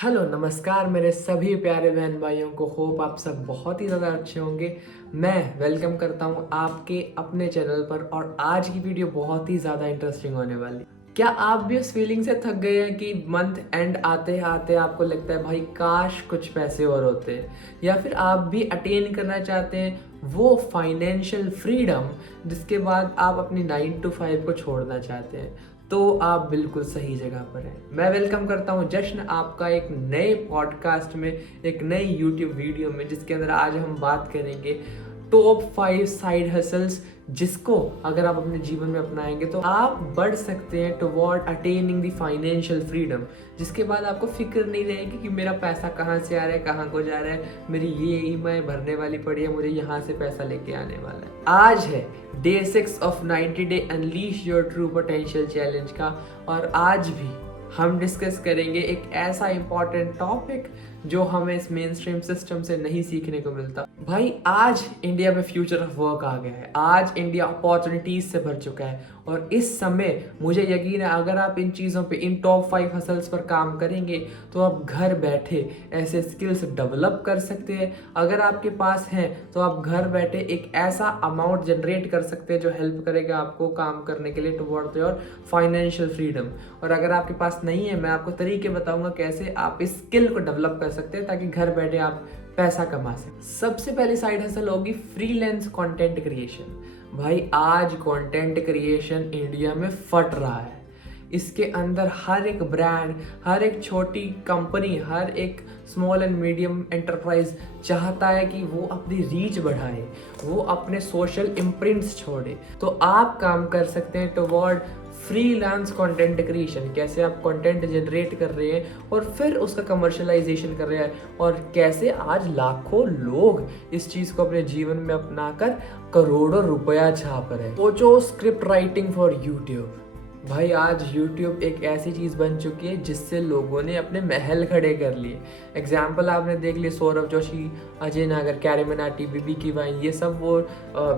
Hello नमस्कार मेरे सभी प्यारे बहन भाइयों को। होप आप सब बहुत ही ज़्यादा अच्छे होंगे। मैं वेलकम करता हूँ आपके अपने चैनल पर और आज की वीडियो बहुत ही ज़्यादा इंटरेस्टिंग होने वाली। क्या आप भी उस फीलिंग से थक गए हैं कि मंथ एंड आते आते आपको लगता है भाई काश कुछ पैसे और होते, या फिर आप भी अटेन करना चाहते हैं वो फाइनेंशियल फ्रीडम जिसके बाद आप अपनी 9 to 5 को छोड़ना चाहते हैं, तो आप बिल्कुल सही जगह पर हैं। मैं वेलकम करता हूं जश्न आपका एक नए पॉडकास्ट में, एक नई यूट्यूब वीडियो में, जिसके अंदर आज हम बात करेंगे टॉप 5 साइड हसल्स जिसको अगर आप अपने जीवन में अपनाएंगे तो आप बढ़ सकते हैं toward attaining the financial freedom, जिसके बाद आपको फिक्र नहीं रहेगी कि मेरा पैसा कहाँ से आ रहा है, कहाँ को जा रहा है, मेरी ये ईएमआई भरने वाली पड़ी है, मुझे यहाँ से पैसा लेके आने वाला है। आज है day 6 of 90 day unleash your true potential challenge का, और आज भी हम डिस्कस करेंगे एक ऐसा इंपॉर्टेंट टॉपिक जो हमें इस मेन स्ट्रीम सिस्टम से नहीं सीखने को मिलता। भाई आज इंडिया में फ्यूचर ऑफ वर्क आ गया है, आज इंडिया अपॉर्चुनिटीज से भर चुका है, और इस समय मुझे यकीन है अगर आप इन चीज़ों पे, इन टॉप 5 हसल्स पर काम करेंगे तो आप घर बैठे ऐसे स्किल्स डेवलप कर सकते हैं। अगर आपके पास हैं तो आप घर बैठे एक ऐसा अमाउंट जनरेट कर सकते हैं जो हेल्प करेगा आपको काम करने के लिए टुवर्ड योर फाइनेंशियल फ्रीडम। और अगर आपके पास नहीं है, मैं आपको तरीके बताऊंगा कैसे आप इस स्किल को डेवलप कर सकते हैं ताकि घर बैठे आप पैसा कमा सकें। सबसे पहली साइड हसल होगी फ्रीलांस कंटेंट क्रिएशन। भाई आज कंटेंट क्रिएशन इंडिया में फट रहा है। इसके अंदर हर एक ब्रांड, हर एक छोटी कंपनी, हर एक स्मॉल एंड मीडियम एंटरप्राइज चाहता है कि वो अपनी रीच बढ़ाए, वो अपने सोशल इम्प्रिंट्स छोड़े। तो आप काम कर सकते हैं टुवर्ड फ्रीलांस कंटेंट क्रिएशन। कैसे आप कंटेंट जनरेट कर रहे हैं और फिर उसका कमर्शलाइजेशन कर रहे हैं, और कैसे आज लाखों लोग इस चीज़ को अपने जीवन में अपनाकर करोड़ों रुपया छाप रहे हैं। सोचो स्क्रिप्ट राइटिंग फॉर यूट्यूब। भाई आज YouTube एक ऐसी चीज़ बन चुकी है जिससे लोगों ने अपने महल खड़े कर लिए। एग्जाम्पल आपने देख लिए, सौरभ जोशी, अजय नागर, कैरी मिनाटी, बीबी की वाइन, ये सब वो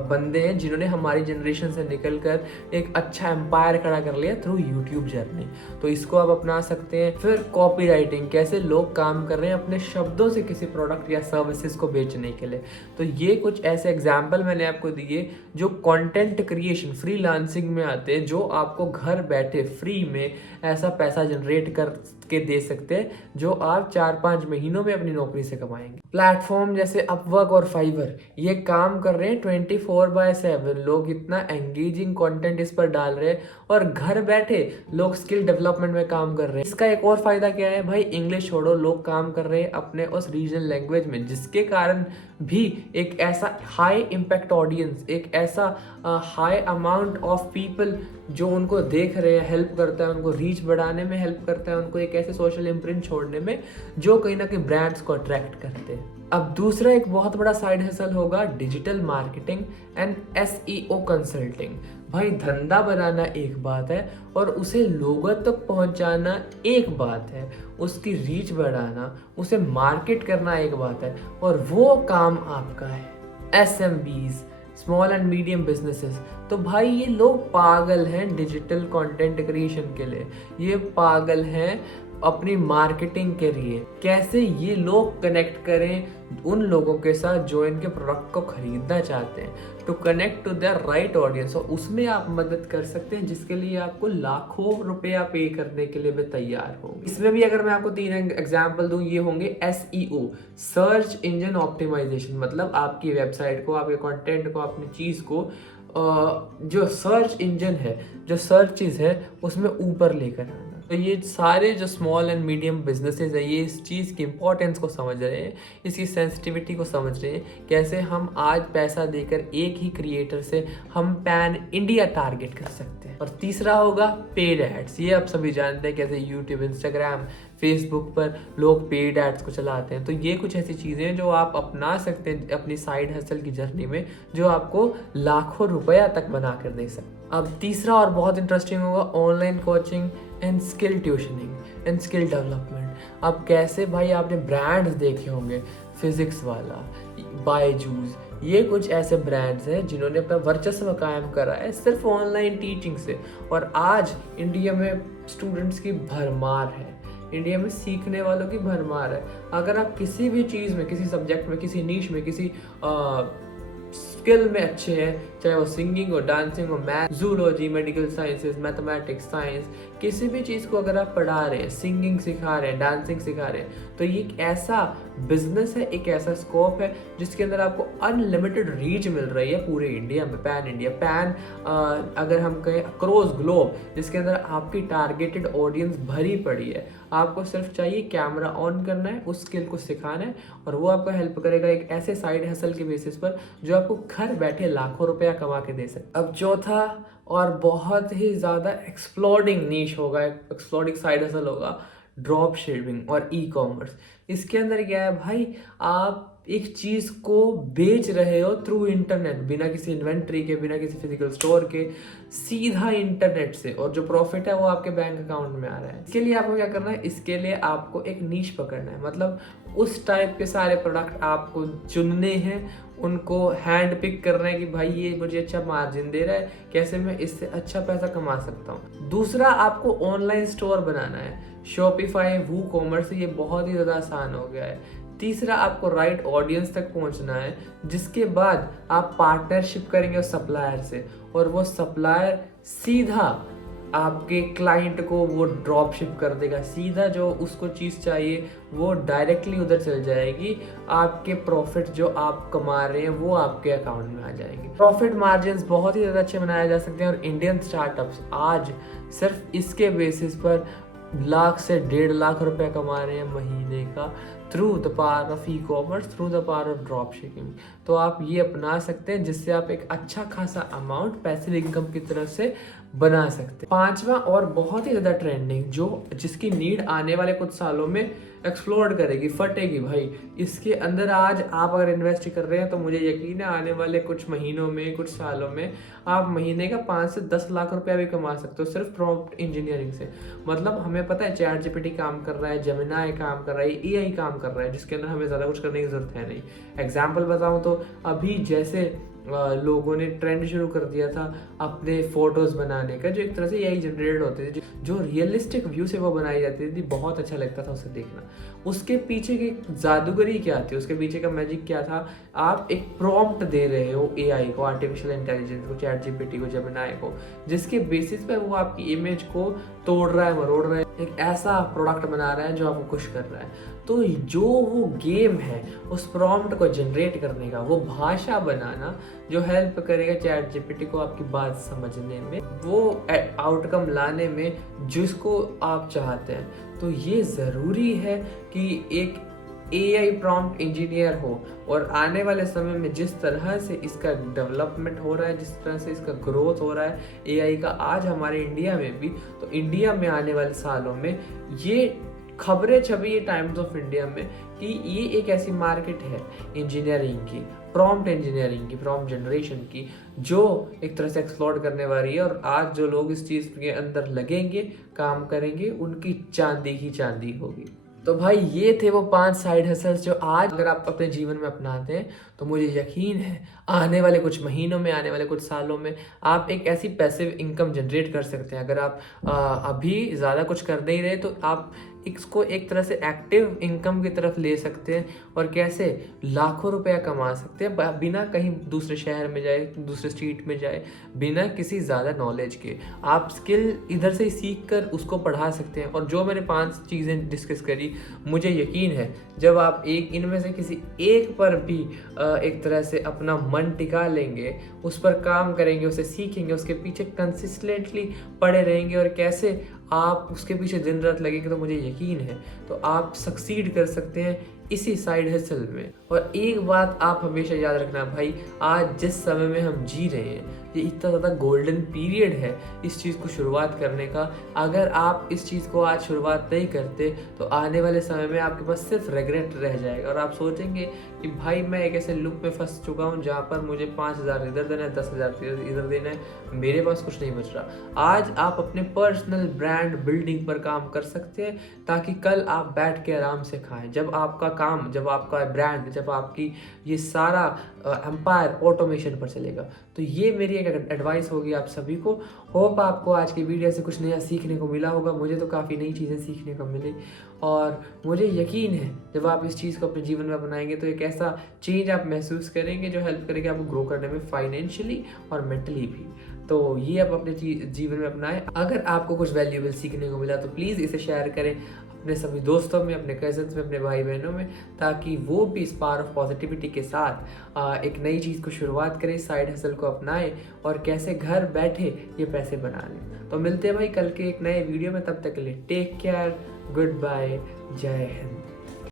बंदे हैं जिन्होंने हमारी जनरेशन से निकलकर एक अच्छा एम्पायर खड़ा कर लिया थ्रू YouTube जर्नी। तो इसको आप अपना सकते हैं। फिर कॉपी राइटिंग, कैसे लोग काम कर रहे हैं अपने शब्दों से किसी प्रोडक्ट या सर्विसेज को बेचने के लिए। तो ये कुछ ऐसे एग्जाम्पल मैंने आपको दिए जो कंटेंट क्रिएशन फ्रीलांसिंग में आते हैं, जो आपको घर बैठे फ्री में ऐसा पैसा जनरेट कर के दे सकते हैं जो आप 4-5 महीनों में अपनी नौकरी से कमाएंगे। प्लेटफॉर्म जैसे अपवर्क और फाइवर ये काम कर रहे हैं 24/7। लोग इतना एंगेजिंग कंटेंट इस पर डाल रहे हैं और घर बैठे लोग स्किल डेवलपमेंट में काम कर रहे हैं। इसका एक और फायदा क्या है भाई, इंग्लिश छोड़ो, लोग काम कर रहे हैं अपने उस रीजनल लैंग्वेज में, जिसके कारण भी एक ऐसा हाई इम्पैक्ट ऑडियंस, एक ऐसा हाई अमाउंट ऑफ पीपल जो उनको देख रहे हैं, हेल्प करता है, उनको रीच बढ़ाने में हेल्प करता है, उनको एक ऐसे सोशल इम्प्रिंट छोड़ने में जो कहीं ना कहीं ब्रांड्स को अट्रैक्ट करते हैं। अब दूसरा एक बहुत बड़ा साइड हसल होगा digital marketing and SEO consulting. भाई धंधा बनाना एक बात है और उसे लोगों तक पहुंचाना एक बात है, उसकी रीच बढ़ाना, उसे मार्केट करना एक बात है, और वो काम आपका है SMBs, small and medium businesses. तो भाई ये लोग पागल हैं डिजिटल कंटेंट क्रिएशन के लिए, ये पागल हैं अपनी मार्केटिंग के लिए। कैसे ये लोग कनेक्ट करें उन लोगों के साथ जो इनके प्रोडक्ट को खरीदना चाहते हैं, to connect to their right audience, और उसमें आप मदद कर सकते हैं जिसके लिए आपको लाखों रुपया पे करने के लिए भी तैयार हो। इसमें भी अगर मैं आपको 3 एग्जाम्पल दूं, ये होंगे SEO, सर्च इंजन ऑप्टिमाइजेशन। मतलब आपकी वेबसाइट को, आपके कंटेंट को, अपनी चीज़ को जो सर्च इंजन है, जो सर्चेज है, उसमें ऊपर लेकर आना। तो ये सारे जो स्मॉल एंड मीडियम बिजनेसेस है, ये इस चीज़ की इंपॉर्टेंस को समझ रहे हैं, इसकी सेंसिटिविटी को समझ रहे हैं, कैसे हम आज पैसा देकर एक ही क्रिएटर से हम पैन इंडिया टारगेट कर सकते हैं। और तीसरा होगा पेड एड्स। ये आप सभी जानते हैं कैसे यूट्यूब, इंस्टाग्राम, फेसबुक पर लोग पेड एड्स को चलाते हैं। तो ये कुछ ऐसी चीज़ें हैं जो आप अपना सकते हैं अपनी साइड हसल की जर्नी में, जो आपको लाखों रुपया तक बना कर दे सकते। अब तीसरा और बहुत इंटरेस्टिंग होगा online coaching and skill tuitioning and skill development. अब कैसे भाई आपने ब्रांड्स देखे होंगे, फिजिक्स वाला, बायजूस, ये कुछ ऐसे ब्रांड्स हैं जिन्होंने अपना वर्चस्व कायम करा है सिर्फ ऑनलाइन टीचिंग से, और आज इंडिया में स्टूडेंट्स की भरमार है। इंडिया में सीखने वालों की भरमार है। अगर आप किसी भी चीज़ में, किसी सब्जेक्ट में, किसी नीश में, किसी स्किल में अच्छे हैं, चाहे वो सिंगिंग हो, डांसिंग हो, math, zoology, medical sciences, mathematics, science, किसी भी चीज़ को अगर आप पढ़ा रहे हैं, सिंगिंग सिखा रहे हैं, डांसिंग सिखा रहे हैं, तो ये एक ऐसा बिजनेस है, एक ऐसा स्कोप है जिसके अंदर आपको अनलिमिटेड रीच मिल रही है पूरे इंडिया में, पैन इंडिया, अगर हम कहें अक्रॉस ग्लोब, जिसके अंदर आपकी टारगेटेड ऑडियंस भरी पड़ी है। आपको सिर्फ चाहिए कैमरा ऑन करना है, उस स्किल को सिखाना है, और वो आपको हेल्प करेगा एक ऐसे साइड हसल के बेसिस पर जो आपको घर बैठे लाखों रुपया कमा के दे सकते। अब चौथा और बहुत ही ज़्यादा एक्सप्लोडिंग नीश होगा, एक्सप्लोडिंग साइड हसल होगा, ड्रॉप शिपिंग और ई कॉमर्स। इसके अंदर क्या है भाई, आप एक चीज़ को बेच रहे हो थ्रू इंटरनेट, बिना किसी इन्वेंट्री के, बिना किसी फिजिकल स्टोर के, सीधा इंटरनेट से, और जो प्रॉफिट है वो आपके बैंक अकाउंट में आ रहा है। इसके लिए आपको क्या करना है, इसके लिए आपको एक नीश पकड़ना है, मतलब उस टाइप के सारे प्रोडक्ट आपको चुनने हैं, उनको हैंड पिक करना है कि भाई ये मुझे अच्छा मार्जिन दे रहा है, कैसे मैं इससे अच्छा पैसा कमा सकता हूँ। दूसरा, आपको ऑनलाइन स्टोर बनाना है, शॉपिफाई, वू कॉमर्स, ये बहुत ही ज़्यादा आसान हो गया है। तीसरा, आपको राइट ऑडियंस तक पहुंचना है, जिसके बाद आप पार्टनरशिप करेंगे उस सप्लायर से, और वो सप्लायर सीधा आपके क्लाइंट को वो ड्रॉप शिप कर देगा, सीधा जो उसको चीज़ चाहिए वो डायरेक्टली उधर चल जाएगी, आपके प्रॉफिट जो आप कमा रहे हैं वो आपके अकाउंट में आ जाएंगे। प्रॉफिट मार्जिन्स बहुत ही ज़्यादा अच्छे बनाए जा सकते हैं, और इंडियन स्टार्टअप्स आज सिर्फ इसके बेसिस पर लाख से 1.5 लाख रुपए कमा रहे हैं महीने का, through the power of e commerce, through the power of drop shipping. तो आप ये अपना सकते हैं, जिससे आप एक अच्छा खासा अमाउंट पैसिव इनकम की तरफ से बना सकते हैं। पांचवा और बहुत ही ज़्यादा ट्रेंडिंग, जिसकी नीड आने वाले कुछ सालों में एक्सप्लोर करेगी, फटेगी भाई, इसके अंदर आज आप अगर इन्वेस्ट कर रहे हैं तो मुझे यकीन है आने वाले कुछ महीनों में, कुछ सालों में आप महीने का 5 से 10 लाख रुपया भी कमा सकते हो सिर्फ प्रॉम्प्ट इंजीनियरिंग से। मतलब हमें पता है चैट जीपीटी काम कर रहा है, जेमिनाई काम कर रहा है, एआई काम कर रहा है, जिसके अंदर हमें ज़्यादा कुछ करने की जरूरत है नहीं। एग्जाम्पल बताऊँ तो अभी जैसे लोगों ने ट्रेंड शुरू कर दिया था अपने फोटोज बनाने का, जो एक तरह से एआई जनरेटेड होते थे, जो रियलिस्टिक व्यू से वो बनाई जाती थी, बहुत अच्छा लगता था उसे देखना। उसके पीछे की जादूगरी क्या थी, उसके पीछे का मैजिक क्या था, आप एक प्रॉम्प्ट दे रहे हो एआई को, आर्टिफिशियल इंटेलिजेंस को, चैट जीपीटी को, जेमिनाई को, जिसके बेसिस पर वो आपकी इमेज को तोड़ रहा है, मरोड़ रहा है, एक ऐसा प्रोडक्ट बना रहा है जो आपको खुश कर रहा है। तो जो वो गेम है उस प्रॉम्प्ट को जनरेट करने का, वो भाषा बनाना जो हेल्प करेगा चैट जीपीटी को आपकी बात समझने में, वो आउटकम लाने में जिसको आप चाहते हैं। तो ये ज़रूरी है कि एक एआई प्रॉम्प्ट इंजीनियर हो, और आने वाले समय में जिस तरह से इसका डेवलपमेंट हो रहा है, जिस तरह से इसका ग्रोथ हो रहा है एआई का आज हमारे इंडिया में भी, तो इंडिया में आने वाले सालों में ये खबरें छपी है टाइम्स ऑफ इंडिया में कि ये एक ऐसी मार्केट है इंजीनियरिंग की, प्रॉम्प्ट इंजीनियरिंग की, प्रॉम्प्ट जनरेशन की, जो एक तरह से एक्सप्लोर करने वाली है। और आज जो लोग इस चीज़ के अंदर लगेंगे, काम करेंगे, उनकी चांदी ही चांदी होगी। तो भाई ये थे वो 5 साइड हसल्स जो आज अगर आप अपने जीवन में अपनाते हैं तो मुझे यकीन है आने वाले कुछ महीनों में, आने वाले कुछ सालों में आप एक ऐसी पैसिव इनकम जनरेट कर सकते हैं। अगर आप अभी ज़्यादा कुछ कर नहीं रहे तो आप इसको एक तरह से एक्टिव इनकम की तरफ ले सकते हैं, और कैसे लाखों रुपया कमा सकते हैं बिना कहीं दूसरे शहर में जाए, दूसरे स्ट्रीट में जाए, बिना किसी ज़्यादा नॉलेज के। आप स्किल इधर से ही सीख कर उसको पढ़ा सकते हैं। और जो मैंने 5 चीज़ें डिस्कस करी, मुझे यकीन है जब आप इनमें से किसी एक पर भी एक तरह से अपना मन टिका लेंगे, उस पर काम करेंगे, उसे सीखेंगे, उसके पीछे कंसिस्टेंटली पड़े रहेंगे, और कैसे आप उसके पीछे दिन रात लगेंगे, तो मुझे यकीन है तो आप सक्सीड कर सकते हैं इसी साइड हसल में। और एक बात आप हमेशा याद रखना भाई, आज जिस समय में हम जी रहे हैं ये इतना ज़्यादा गोल्डन पीरियड है इस चीज़ को शुरुआत करने का। अगर आप इस चीज़ को आज शुरुआत नहीं करते तो आने वाले समय में आपके पास सिर्फ रिग्रेट रह जाएगा, और आप सोचेंगे कि भाई मैं एक ऐसे लूप में फंस चुका हूँ जहाँ पर मुझे 5,000 इधर देना है, 10,000 इधर देना है, मेरे पास कुछ नहीं बच रहा। आज आप अपने पर्सनल ब्रांड बिल्डिंग पर काम कर सकते हैं, ताकि कल आप बैठ के आराम से खाएं। जब आपका काम, जब आपका ब्रांड, जब आपकी ये सारा एम्पायर ऑटोमेशन पर चलेगा, तो ये मेरी एक एडवाइस होगी आप सभी को। होप आपको आज की वीडियो से कुछ नया सीखने को मिला होगा। मुझे तो काफ़ी नई चीज़ें सीखने को मिली और मुझे यकीन है जब आप इस चीज़ को अपने जीवन में अपनाएंगे तो एक ऐसा चेंज आप महसूस करेंगे जो हेल्प करेगा आपको ग्रो करने में फाइनेंशियली और मेंटली भी। तो ये आप अपने जीवन में अपनाएं। अगर आपको कुछ वैल्यूएबल सीखने को मिला तो प्लीज़ इसे शेयर करें अपने सभी दोस्तों में, अपने कजन्स में, अपने भाई बहनों में, ताकि वो भी इस पावर ऑफ पॉजिटिविटी के साथ एक नई चीज़ को शुरुआत करें, साइड हसल को अपनाएं और कैसे घर बैठे ये पैसे बना लें। तो मिलते हैं भाई कल के एक नए वीडियो में, तब तक के लिए टेक केयर, गुड बाय, जय हिंद।